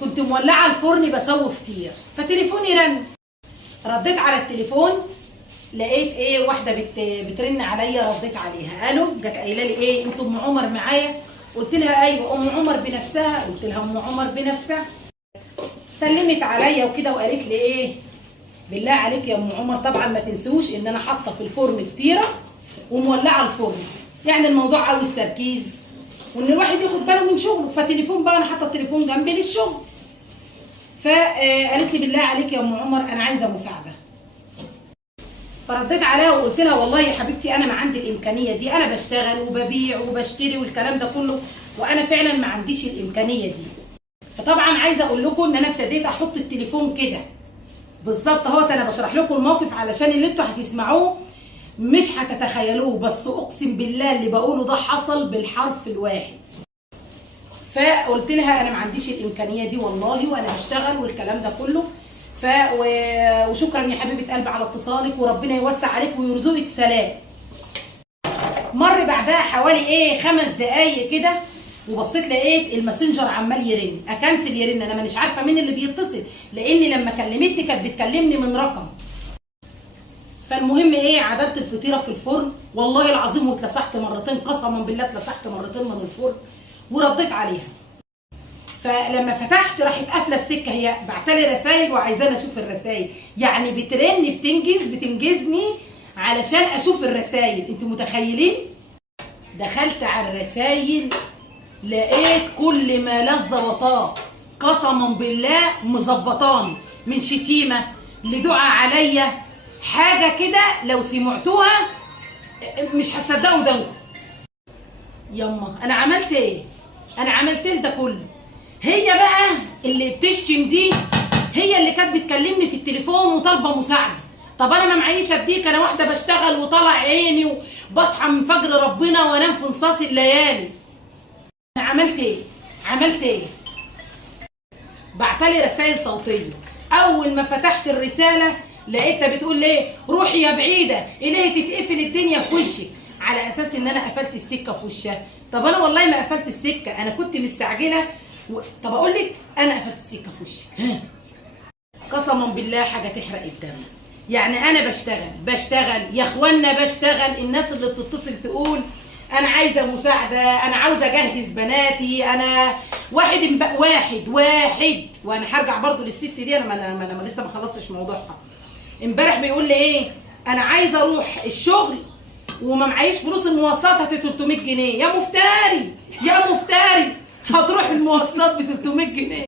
كنت مولعه الفرن بسوي فطير، فتليفوني رن. رديت على التليفون لقيت ايه، واحده بترن عليا، رديت عليها الو، جت قايله لي ايه، انت ام عمر معايا؟ قلت لها ايوه. ام عمر بنفسها؟ قلت لها ام عمر بنفسها. سلمت عليا وكده وقالت لي ايه، بالله عليك يا ام عمر طبعا ما تنسوش ان انا حاطه في الفرن فطيره ومولعه الفرن، يعني الموضوع عاوز تركيز وان الواحد ياخد باله من شغله، فتليفون بقى، انا حاطه التليفون جنبي للشغل. فقالت لي بالله عليك يا ام عمر انا عايزه مساعده. فرديت عليها وقلت لها والله يا حبيبتي انا ما عندي الامكانيه دي، انا بشتغل وببيع وبشتري والكلام ده كله، وانا فعلا ما عنديش الامكانيه دي. فطبعا عايزه اقول لكم ان انا ابتديت احط التليفون كده بالظبط اهوت، انا بشرح لكم الموقف علشان اللي انتوا هتسمعوه مش هتتخيلوه، بس اقسم بالله اللي بقوله ده حصل بالحرف الواحد. فقلت لها انا ما عنديش الامكانيه دي والله، وانا بشتغل والكلام ده كله، وشكرا يا حبيبه قلبي على اتصالك، وربنا يوسع عليك ويرزقك سلام. مر بعدها حوالي ايه 5 دقايق كده، وبصيت لقيت الماسنجر عمال يرن، اكنسل يرن، انا مانيش عارفه مين اللي بيتصل، لاني لما كلمتني كانت بتكلمني من رقم. فالمهم ايه، عدلت الفطيره في الفرن والله العظيم واتلسحت مرتين، قسما بالله اتلسحت مرتين من الفرن، ورديت عليها. فلما فتحت راحت قافله السكه، هي بعتلي رسايل وعايزاني اشوف الرسايل، يعني بترن بتنجزني علشان اشوف الرسايل، انتوا متخيلين؟ دخلت على الرسايل لقيت كل ما لذ وطاب، قسما بالله مظبطاني، من شتيمه لدعاء عليا، حاجه كده لو سمعتوها مش هتصدقوا دمكم. يما انا عملت ايه؟ انا عملت ده كله. هي بقى اللي بتشتم دي هي اللي كانت بتكلمني في التليفون وطالبه مساعده. طب انا ما معيش اديك، انا واحده بشتغل وطلع عيني وبصحى من فجر ربنا وانام في نصاص الليالي. انا عملت ايه؟ بعتلي رسائل صوتيه، اول ما فتحت الرساله لقيتها بتقول لي ايه، روحي يا بعيده اليه تتقفل الدنيا في وشك، على اساس ان انا قفلت السكه في وشها. طب انا والله ما قفلت السكه، انا كنت مستعجله طب اقول لك انا قفلت السكه في وشك. قسما بالله حاجه تحرق الدم، يعني انا بشتغل يا اخوانا، بشتغل. الناس اللي بتتصل تقول انا عايزه مساعده، انا عاوزه اجهز بناتي، انا واحد وانا هرجع برضو للست دي، انا لسه ما خلصتش موضوعها. امبارح بيقول لي ايه، انا عايزه اروح الشغل وما معيش فلوس المواصلات، هات 300 جنيه. يا مفتري هتروح المواصلات ب 300 جنيه؟